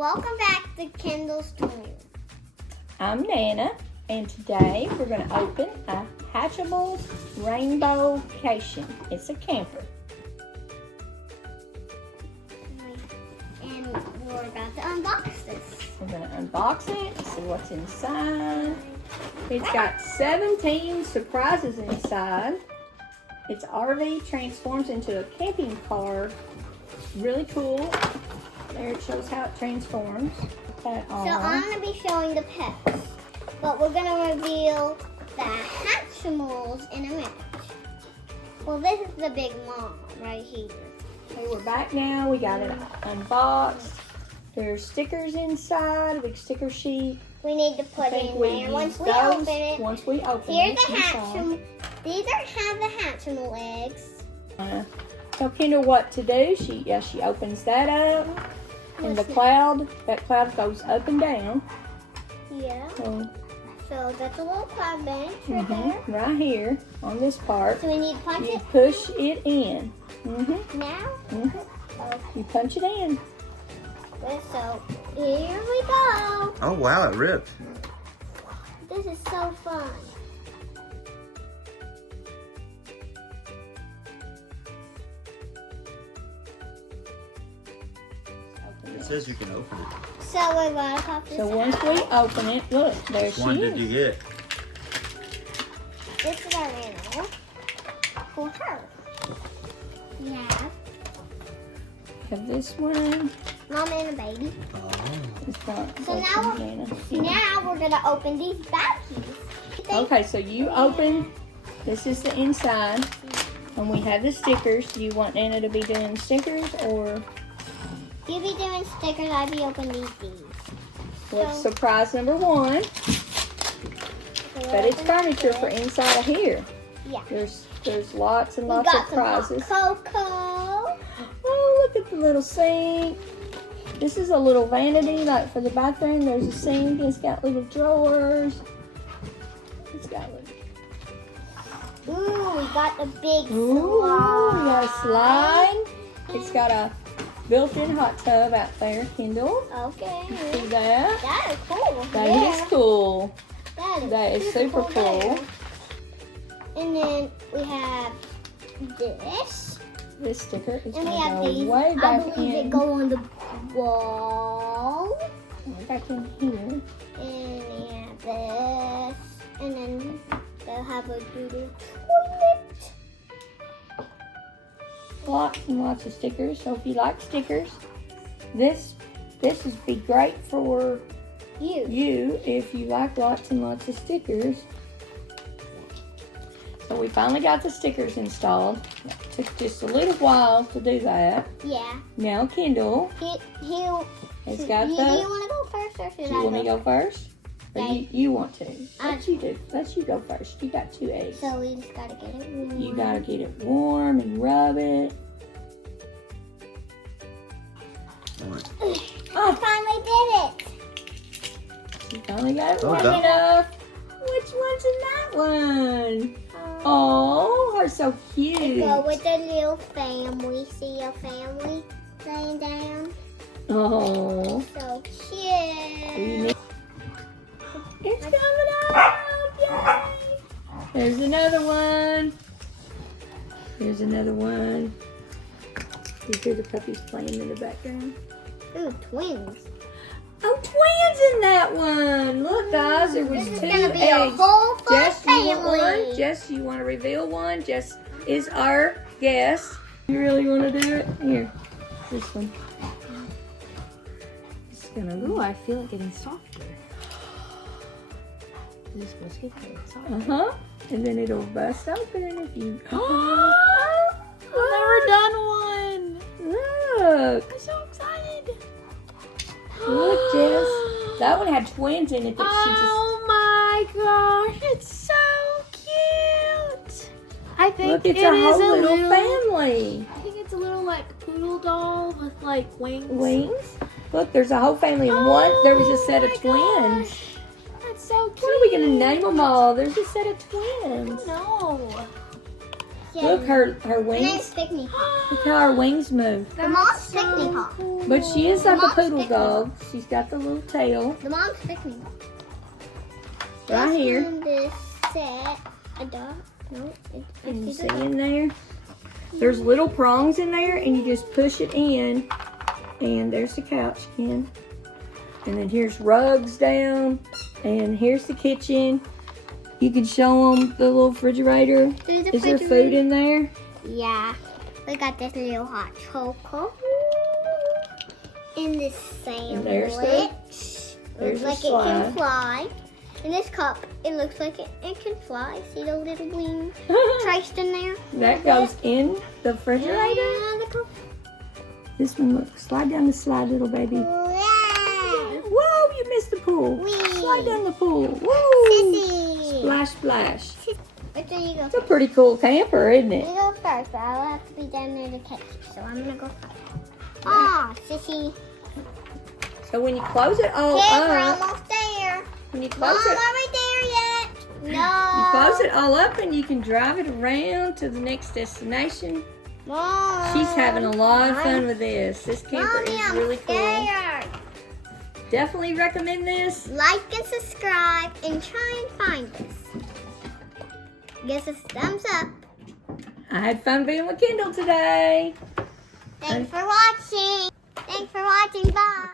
Welcome back to Kendall's Toy. I'm Nana, and today we're going to open a Hatchimals Rainbow-Cation. It's a camper. And we're about to unbox this. We're going to unbox it and see what's inside. It's got 17 surprises inside. Its RV transforms into a camping car. Really cool. There it shows how it transforms. So I'm going to be showing the pets, but we're going to reveal the Hatchimals in a minute. Well, this is the big mom right here. Okay, we're back now. We got it unboxed. There's stickers inside, a big sticker sheet. We need to put it in there once we open it. Once we open Here's it. the Hatchimal. These have the Hatchimal eggs. Tell Kendall what to do. She opens that up. And that cloud goes up and down. Yeah. So that's a little cloud bench right there. Right here on this part. So we need to punch it? You push it in. Now? Okay. You punch it in. So here we go. Oh wow, it ripped. This is so fun. It says you can open it. So we're going to pop this So once we open it, look, there Which she one is. did you get? This is our animal for her. Yeah. Have this one. Mama and a baby. Oh. It's got So now we're going to open these baggies. Okay, so you open. This is the inside. And we have the stickers. Do you want Nana to be doing stickers or? You be doing stickers, I be opening these. What's surprise number one? But it's furniture for inside of here. Yeah. There's lots and lots of prizes. Some hot cocoa. Oh, look at the little sink. This is a little vanity, like for the bathroom. There's a sink. It's got little drawers. It's got little. Ooh, we got the big slide. Ooh, we got a slide. It's got a built-in hot tub out there, Kendall. Okay. See that? That is cool. That is cool. That is super cool. And then we have this. This sticker is And we going have to go these. way I back believe it in. go on the wall. Way back in here. And we have this. And then they'll have a little toilet. Lots and lots of stickers. So if you like stickers, this would be great for you if you like lots and lots of stickers. So we finally got the stickers installed. It took just a little while to do that. Yeah. Now Kendall has got the. Do you want to go first or should I Do you want me to go first? Or Okay. you want to? Let you do. Let you go first. You got 2 eggs. So we just gotta get it warm. You gotta get it warm and rub it. I finally did it. You finally got it Well warm done. enough. Which one's in that one? Oh, her so cute. Go with the little family. See your family laying down? Oh. So cute. It's coming out. Yay. There's another one. There's another one. You hear the puppies playing in the background? Ooh, twins. Oh, twins in that one. Look, guys, there was This is 2 gonna be a eggs. whole fun Jess, you want one? family. Jess, you want to reveal one? Jess is our guest. You really want to do it? Here, this one. It's gonna. Ooh, I feel it getting softer. Is this supposed to get softer? And then it'll bust open if you. I've never done one. Look. I'm so excited. Look, Jess. That one had twins in it that Oh my gosh, it's so cute. I think Look, it's it a is whole little little family. I think it's a little like poodle doll with like wings. Wings. Look, there's a whole family in one. There was a set of my twins. gosh. That's so cute. What are we gonna name them all? There's a set of twins. No. Look, her Her name's wings. Pick-Me Pop. Look how her wings move. The mom's Pick-Me Pop. But she is like a Mom's poodle Pick-Me dog. She's got the little tail The mom's Pick-Me Pop. right here. In this set, a dog. No, Can you see in there? There's little prongs in there, and you just push it in, and there's the couch again. And then here's rugs down, and here's the kitchen. You can show them the little refrigerator. Is there food in there? Yeah. We got this little hot chocolate. In this And there's sandwich. there's Looks the like it slide. can fly. In this cup, it looks like it can fly. See the little wing traced in there? That goes in the refrigerator. Yeah, the cup. This one, look, slide down the slide, little baby. Wow. Whoa, you missed the pool. Whee. Slide down the pool. Woo. Sissy. Splash, splash. Which one you go It's a pretty cool camper, isn't You it? go first, but I'll have to be down there to catch you. So I'm gonna go first. Ah, sissy. So when you close it all Okay, we're up, almost there. when you Mom, close are it, we there yet? No. you close it all up and you can drive it around to the next destination. Mom. She's having a lot of fun with this. This camper Mommy, is I'm really cool. scared. Definitely recommend this. Like and subscribe and try and find us. Give us a thumbs up. I had fun being with Kendall today. Thanks for watching. Thanks for watching. Bye.